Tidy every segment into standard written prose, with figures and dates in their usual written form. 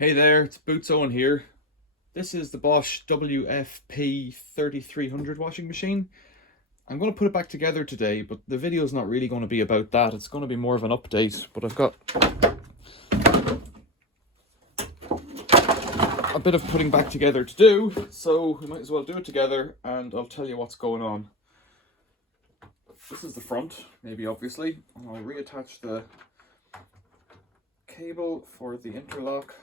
Hey there, it's Boots Owen here. This is the Bosch WFP3300 washing machine. I'm going to put it back together today, but the video is not really going to be about that. It's going to be more of an update, but I've got a bit of putting back together to do, so we might as well do it together and I'll tell you what's going on. This is the front, maybe obviously, and I'll reattach the cable for the interlock.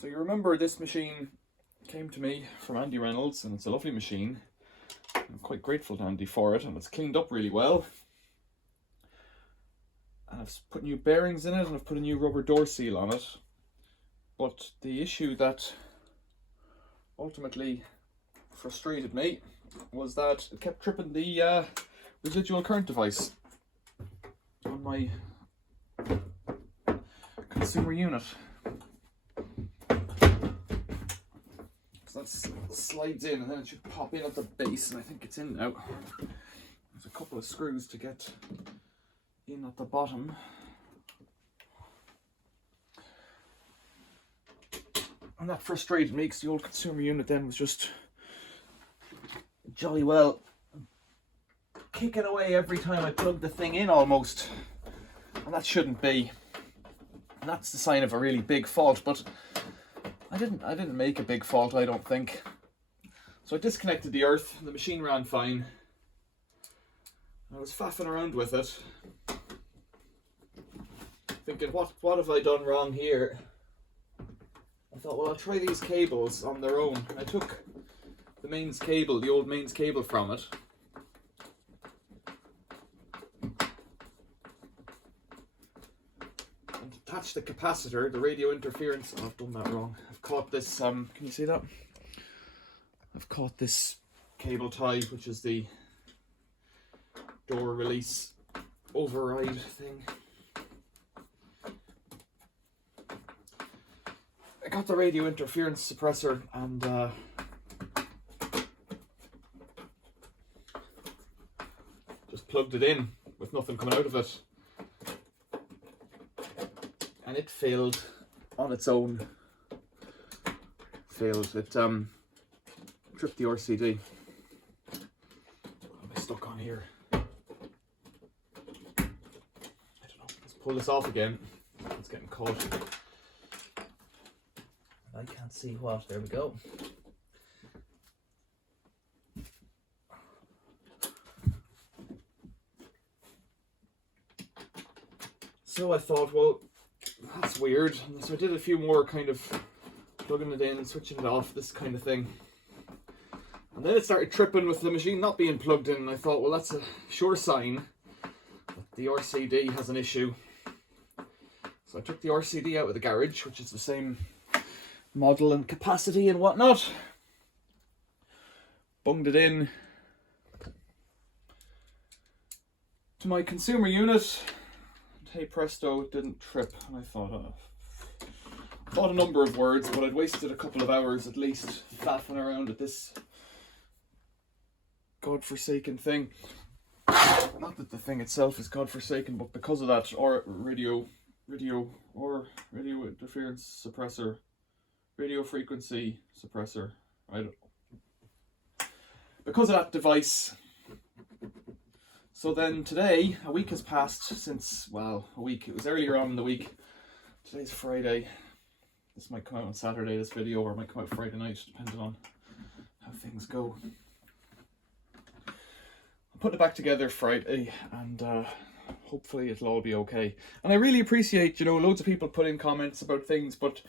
So you remember this machine came to me from Andy Reynolds, and it's a lovely machine. I'm quite grateful to Andy for it, and it's cleaned up really well. And I've put new bearings in it, and I've put a new rubber door seal on it. But the issue that ultimately frustrated me was that it kept tripping the residual current device on my consumer unit. So that slides in and then it should pop in at the base, and I think it's in now. There's a couple of screws to get in at the bottom. And that frustrated me because the old consumer unit then was just jolly well kicking away every time I plugged the thing in almost. And that shouldn't be. And that's the sign of a really big fault, but I didn't make a big fault, I don't think. So I disconnected the earth, and the machine ran fine. I was faffing around with it, thinking, what have I done wrong here? I thought, well, I'll try these cables on their own. I took the mains cable, the old mains cable from it. And attached the capacitor, the radio interference. Oh, I've done that wrong. I've caught this, can you see that? I've caught this cable tie, which is the door release override thing. I got the radio interference suppressor and just plugged it in with nothing coming out of it, and it failed on its own. It tripped the RCD. What am I stuck on here? I don't know. Let's pull this off again. It's getting caught. I can't see what. There we go. So I thought, well, that's weird. So I did a few more kind of plugging it in, switching it off, this kind of thing. And then it started tripping with the machine not being plugged in, and I thought, well, that's a sure sign that the RCD has an issue. So I took the RCD out of the garage, which is the same model and capacity and whatnot. Bunged it in to my consumer unit. And hey presto, it didn't trip. And I thought, a number of words, but I'd wasted a couple of hours at least faffing around at this godforsaken thing. Not that the thing itself is godforsaken, but because of that, or radio interference suppressor, radio frequency suppressor, because of that device. So then today, a week has passed since, well, a week. It was earlier on in the week. Today's Friday. This might come out on Saturday, this video, or it might come out Friday night, depending on how things go. I'll put it back together Friday, and hopefully it'll all be okay. And I really appreciate, loads of people put in comments about things, but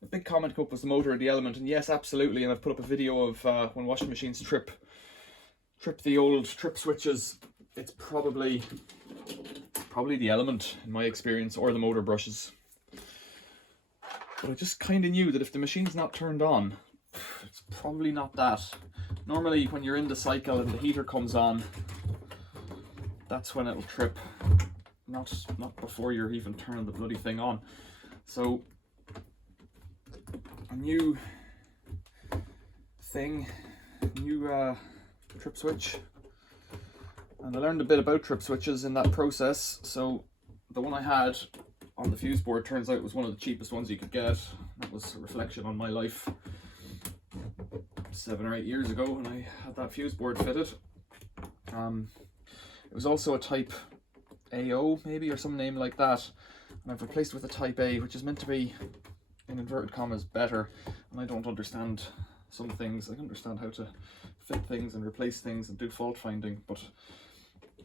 the big comment come up was the motor and the element, and yes, absolutely. And I've put up a video of when washing machines trip the old trip switches. It's probably the element, in my experience, or the motor brushes. But I just kind of knew that if the machine's not turned on, it's probably not that. Normally when you're in the cycle and the heater comes on, that's when it'll trip. Not before you're even turning the bloody thing on. So a new thing, new trip switch. And I learned a bit about trip switches in that process. So the one I had on the fuse board. Turns out it was one of the cheapest ones you could get. That was a reflection on my life 7 or 8 years ago when I had that fuse board fitted. It was also a type AO maybe, or some name like that, and I've replaced with a type A, which is meant to be, in inverted commas, better. And I don't understand some things. I understand how to fit things and replace things and do fault finding, but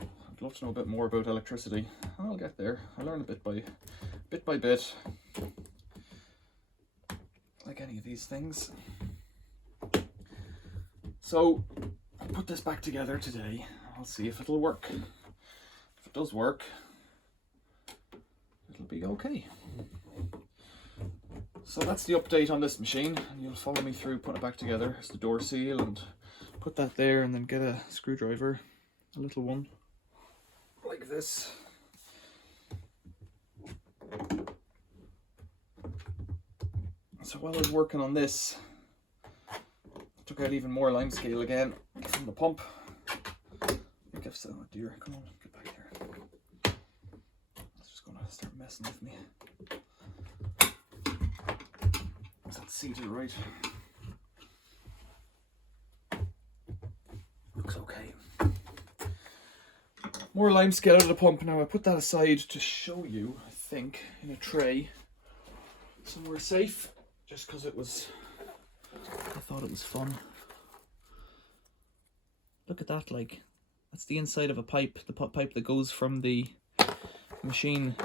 I'd love to know a bit more about electricity. I'll get there. I learn bit by bit, like any of these things. So I'll put this back together today. I'll see if it'll work. If it does work, it'll be okay. So that's the update on this machine, and you'll follow me through putting it back together. It's the door seal, and put that there, and then get a screwdriver, a little one, like this. So while I was working on this, I took out even more lime scale again from the pump. I guess so. Oh dear, come on, get back here. It's just gonna start messing with me. Is that seated right? Looks okay. More lime scale out of the pump. Now I put that aside to show you, I think, in a tray somewhere safe, just because I thought it was fun. Look at that, like, that's the inside of a pipe, the pipe that goes from the machine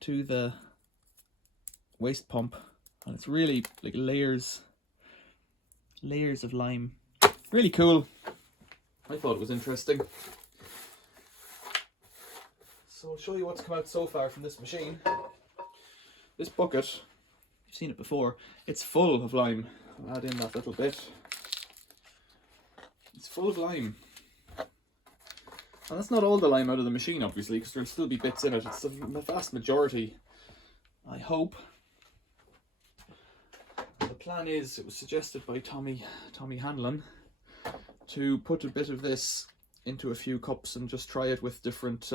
to the waste pump, and it's really like layers of lime. Really cool. I thought it was interesting. So I'll show you what's come out so far from this machine. This bucket, you've seen it before, it's full of lime. I'll add in that little bit. It's full of lime. And that's not all the lime out of the machine, obviously, because there'll still be bits in it. It's the vast majority, I hope. The plan is, it was suggested by Tommy Hanlon, to put a bit of this into a few cups and just try it with different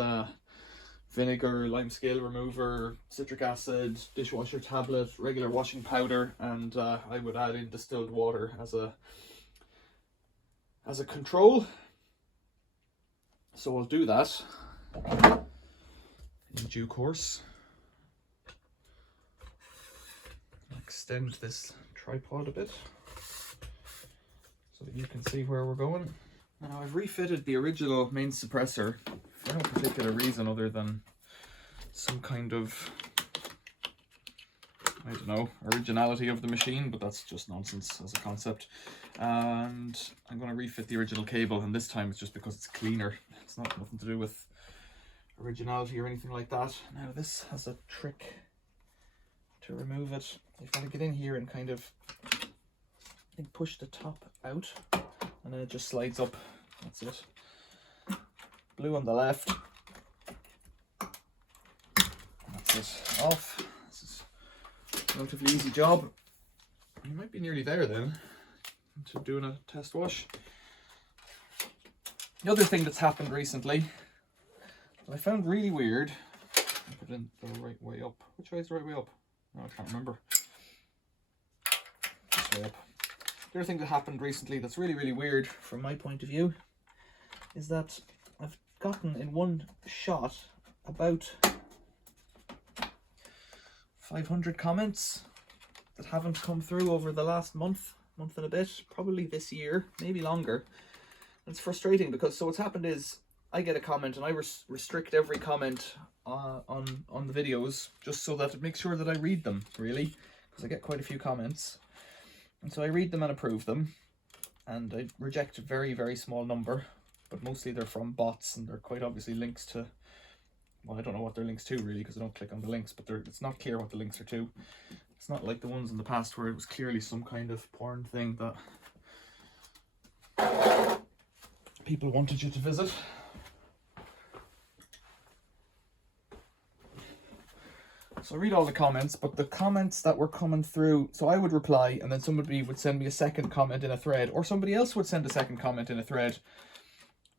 vinegar, lime scale remover, citric acid, dishwasher tablet, regular washing powder, and I would add in distilled water as a control. So I'll do that in due course. Extend this tripod a bit so that you can see where we're going. Now I've refitted the original main suppressor for no particular reason other than some kind of, I don't know, originality of the machine, but that's just nonsense as a concept. And I'm going to refit the original cable, and this time it's just because it's cleaner. It's not nothing to do with originality or anything like that. Now this has a trick to remove it. You've got to get in here and kind of, I think, push the top out, and then it just slides up. That's it. Blue on the left. That's it. Off. This is a relatively easy job. You might be nearly there then to doing a test wash. The other thing that's happened recently that I found really weird, I put it in the right way up. Which way is the right way up? No, I can't remember. This way up. The other thing that happened recently that's really, really weird from my point of view is that I've gotten in one shot about 500 comments that haven't come through over the last month and a bit, probably this year, maybe longer. And it's frustrating because, so what's happened is I get a comment and I restrict every comment on the videos just so that it makes sure that I read them, really, because I get quite a few comments. And so I read them and approve them, and I reject a very, very small number, but mostly they're from bots, and they're quite obviously links to, well, I don't know what they're links to really, because I don't click on the links, but it's not clear what the links are to. It's not like the ones in the past where it was clearly some kind of porn thing that people wanted you to visit. So I read all the comments, but the comments that were coming through, so I would reply, and then somebody would send me a second comment in a thread, or somebody else would send a second comment in a thread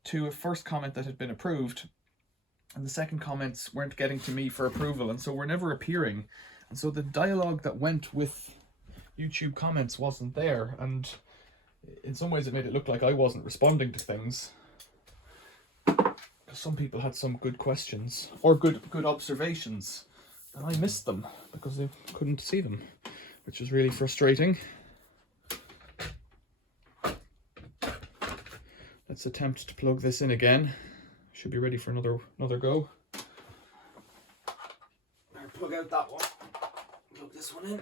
to a first comment that had been approved. and the second comments weren't getting to me for approval, and so were never appearing. And so the dialogue that went with YouTube comments wasn't there, and in some ways it made it look like I wasn't responding to things. Some people had some good questions or good observations, and I missed them because I couldn't see them, which was really frustrating. Let's attempt to plug this in again. Should be ready for another go. I'll plug out that one. Plug this one in.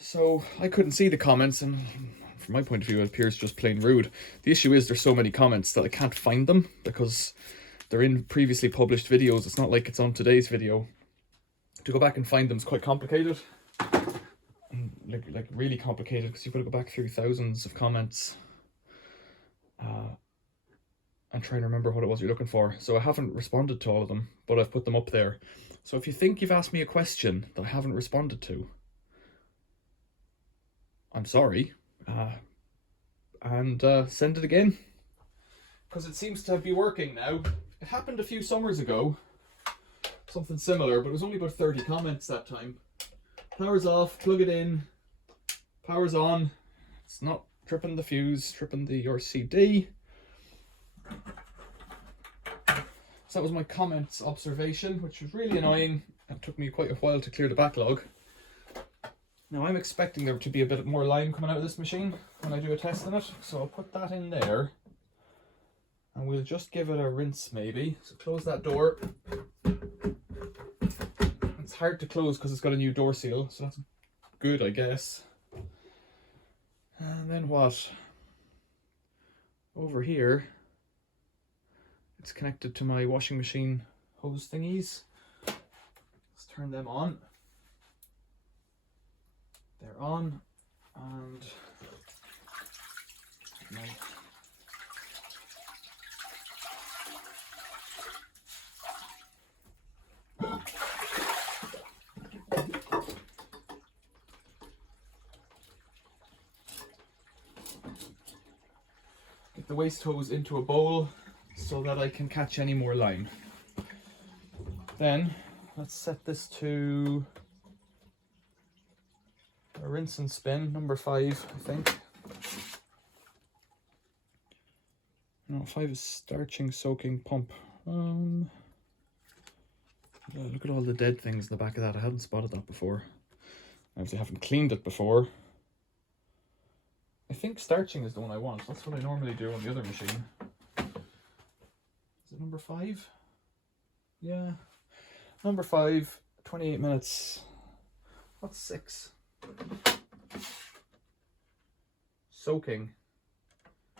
So I couldn't see the comments, and from my point of view, it appears just plain rude. The issue is there's so many comments that I can't find them because they're in previously published videos. It's not like it's on today's video. To go back and find them is quite complicated. And like really complicated, because you've got to go back through thousands of comments and try and remember what it was you're looking for. So I haven't responded to all of them, but I've put them up there. So if you think you've asked me a question that I haven't responded to, I'm sorry. And send it again, because it seems to be working now. It happened a few summers ago, something similar, but it was only about 30 comments that time. Power's off, plug it in, power's on. It's not tripping the fuse, tripping the RCD. So that was my comments observation, which was really annoying. It took me quite a while to clear the backlog. Now I'm expecting there to be a bit more lime coming out of this machine when I do a test on it, so I'll put that in there and we'll just give it a rinse maybe. So close that door. It's hard to close because it's got a new door seal, so that's good, I guess. And then what? Over here, it's connected to my washing machine hose thingies. Let's turn them on. They're on, and get the waste hose into a bowl so that I can catch any more lime. Then let's set this to a rinse and spin, number 5, I think. No, 5 is starching, soaking, pump. Look at all the dead things in the back of that. I hadn't spotted that before. I obviously haven't cleaned it before. I think starching is the one I want. That's what I normally do on the other machine. Is it number 5? Yeah. Number 5, 28 minutes. What's 6? Soaking.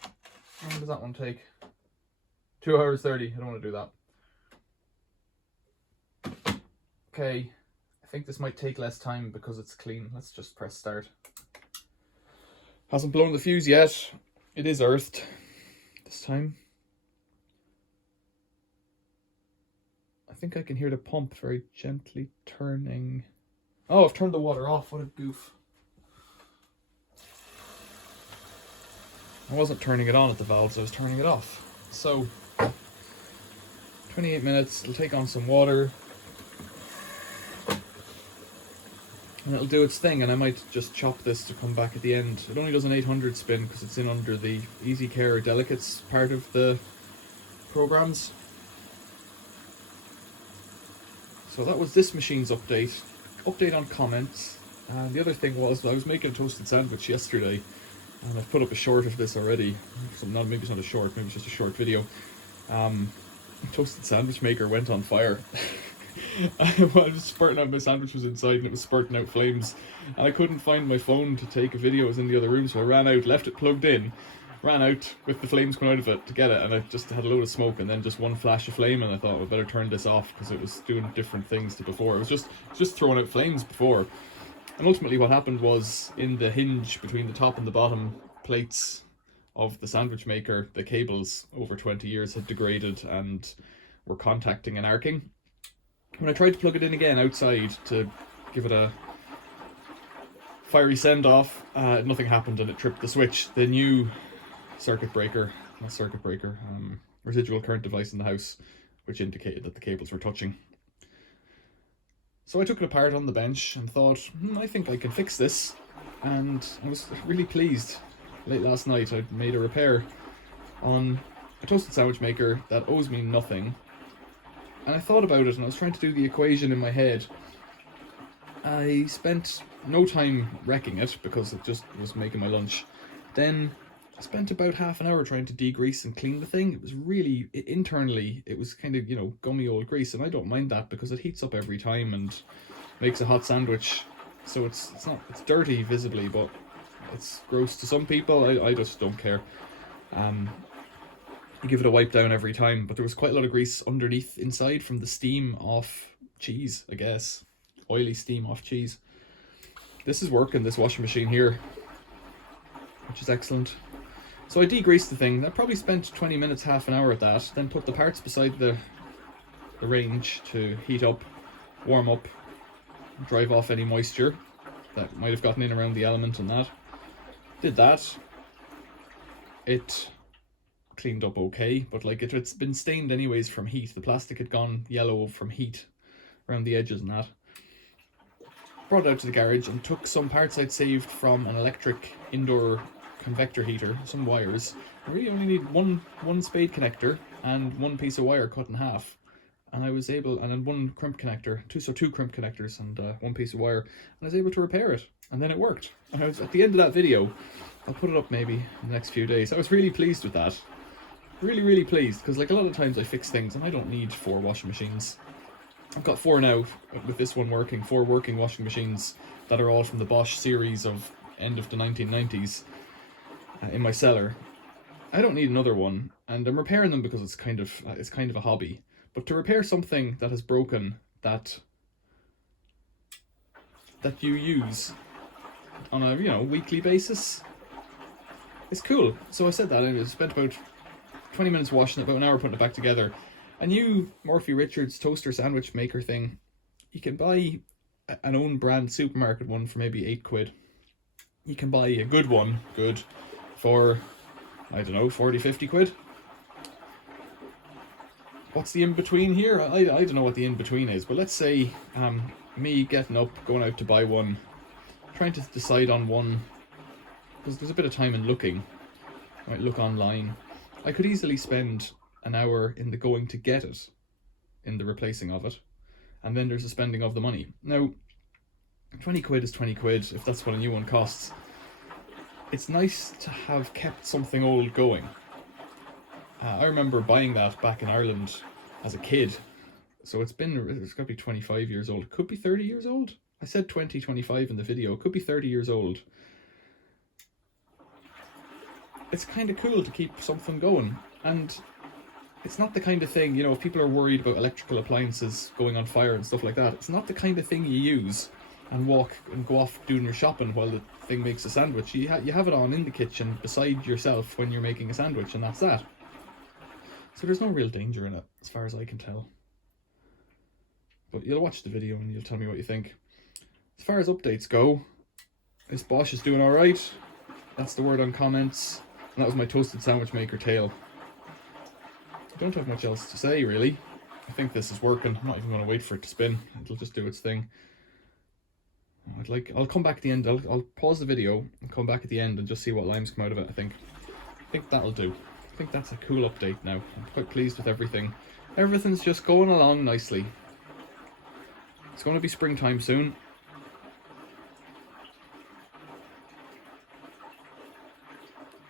How long does that one take? 2 hours 30. I don't want to do that. Okay, I think this might take less time because it's clean. Let's just press start. Hasn't blown the fuse yet. It is earthed this time. I think I can hear the pump very gently turning. Oh, I've turned the water off. What a goof. I wasn't turning it on at the valves, I was turning it off. So, 28 minutes, it'll take on some water. And it'll do its thing, and I might just chop this to come back at the end. It only does an 800 spin because it's in under the Easy Care or Delicates part of the programs. So that was this machine's update. Update on comments. And the other thing was, I was making a toasted sandwich yesterday, and I've put up a short of this already. So maybe it's not a short, maybe it's just a short video. Toasted sandwich maker went on fire. I was spurting out, my sandwich was inside and it was spurting out flames, and I couldn't find my phone to take a video. It was in the other room, so I ran out, left it plugged in, ran out with the flames coming out of it to get it, and I just had a load of smoke and then just one flash of flame, and I thought I better turn this off because it was doing different things to before. It was just throwing out flames before. And ultimately what happened was, in the hinge between the top and the bottom plates of the sandwich maker, the cables over 20 years had degraded and were contacting and arcing. When I tried to plug it in again outside to give it a fiery send off, nothing happened and it tripped the switch. The new circuit breaker not circuit breaker, residual current device in the house, which indicated that the cables were touching. So I took it apart on the bench and thought, I think I can fix this. And I was really pleased. Late last night I made a repair on a toasted sandwich maker that owes me nothing. And I thought about it and I was trying to do the equation in my head. I spent no time wrecking it because it just was making my lunch. Then I spent about half an hour trying to degrease and clean the thing. It was really, internally, it was kind of, gummy old grease, and I don't mind that because it heats up every time and makes a hot sandwich. So it's dirty visibly, but it's gross to some people. I just don't care. You give it a wipe down every time, but there was quite a lot of grease underneath inside from the steam off cheese, I guess. Oily steam off cheese. This is working, this washing machine here, which is excellent. So I degreased the thing. I probably spent 20 minutes, half an hour at that, then put the parts beside the range to heat up, warm up, drive off any moisture that might have gotten in around the element and that. Did that. It cleaned up okay, but like it's been stained anyways from heat. The plastic had gone yellow from heat around the edges and that. Brought it out to the garage and took some parts I'd saved from an electric indoor convector heater, some wires. I really only need one spade connector and one piece of wire cut in half, and I was able, and then one crimp connector, two crimp connectors and one piece of wire, and I was able to repair it, and then it worked. And I was at the end of that video. I'll put it up maybe in the next few days. I was really pleased with that. Really pleased, because like a lot of times I fix things and I don't need 4 washing machines. I've got 4 now with this one working, 4 working washing machines that are all from the Bosch series of end of the 1990s in my cellar. I don't need another one, and I'm repairing them because it's kind of a hobby. But to repair something that has broken that you use on a weekly basis, it's cool. So I said that, and I spent about 20 minutes washing it, about an hour putting it back together. A new Murphy Richards toaster sandwich maker thing. You can buy an own brand supermarket one for maybe 8 quid. You can buy a good one, for, I don't know, 40, 50 quid. What's the in-between here? I don't know what the in-between is, but let's say me getting up, going out to buy one, trying to decide on one, because there's a bit of time in looking. I might look online. I could easily spend an hour in the going to get it, in the replacing of it, and then there's the spending of the money. Now, 20 quid is 20 quid, if that's what a new one costs. It's nice to have kept something old going. I remember buying that back in Ireland as a kid, so it's got to be 25 years old. It could be 30 years old. I said 25 in the video. It could be 30 years old. It's kind of cool to keep something going, and it's not the kind of thing, if people are worried about electrical appliances going on fire and stuff like that, it's not the kind of thing you use and walk and go off doing your shopping while the thing makes a sandwich. You have it on in the kitchen beside yourself when you're making a sandwich, and that's that. So there's no real danger in it, as far as I can tell. But you'll watch the video and you'll tell me what you think. As far as updates go, this Bosch is doing alright. That's the word on comments. And that was my toasted sandwich maker tale. I don't have much else to say, really. I think this is working. I'm not even going to wait for it to spin. It'll just do its thing. I'll come back at the end. I'll pause the video and come back at the end and just see what limes come out of it, I think. I think that'll do. I think that's a cool update now. I'm quite pleased with everything. Everything's just going along nicely. It's going to be springtime soon.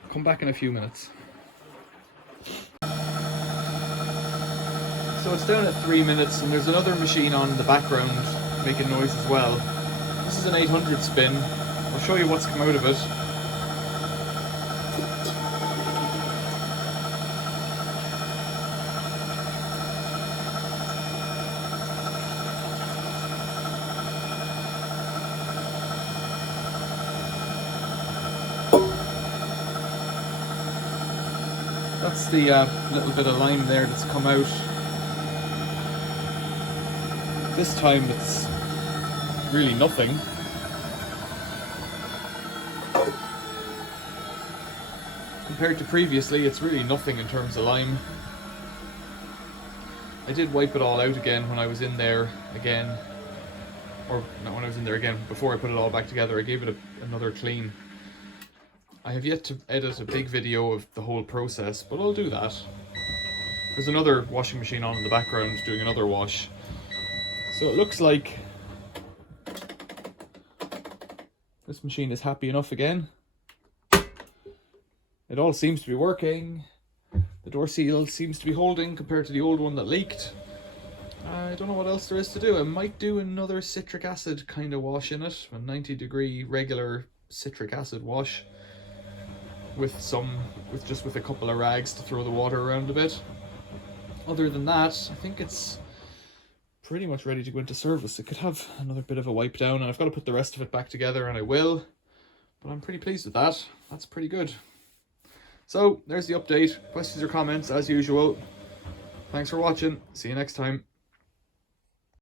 I'll come back in a few minutes. So it's down at 3 minutes, and there's another machine on in the background making noise as well. This is an 800 spin. I'll show you what's come out of it. That's the little bit of lime there that's come out. This time it's really nothing. compared to previously, it's really nothing in terms of lime. I did wipe it all out again when I was in there again, or not when I was in there again, before I put it all back together. I gave it another clean. I have yet to edit a big video of the whole process, but I'll do that. There's another washing machine on in the background doing another wash. So it looks like this machine is happy enough again. It all seems to be working. The door seal seems to be holding compared to the old one that leaked. I don't know what else there is to do. I might do another citric acid kind of wash in it, a 90-degree regular citric acid wash with a couple of rags to throw the water around a bit. Other than that, I think it's pretty much ready to go into service. It could have another bit of a wipe down, and I've got to put the rest of it back together, and I will. But I'm pretty pleased with that. That's pretty good. So, there's the update. Questions or comments, as usual. Thanks for watching. See you next time.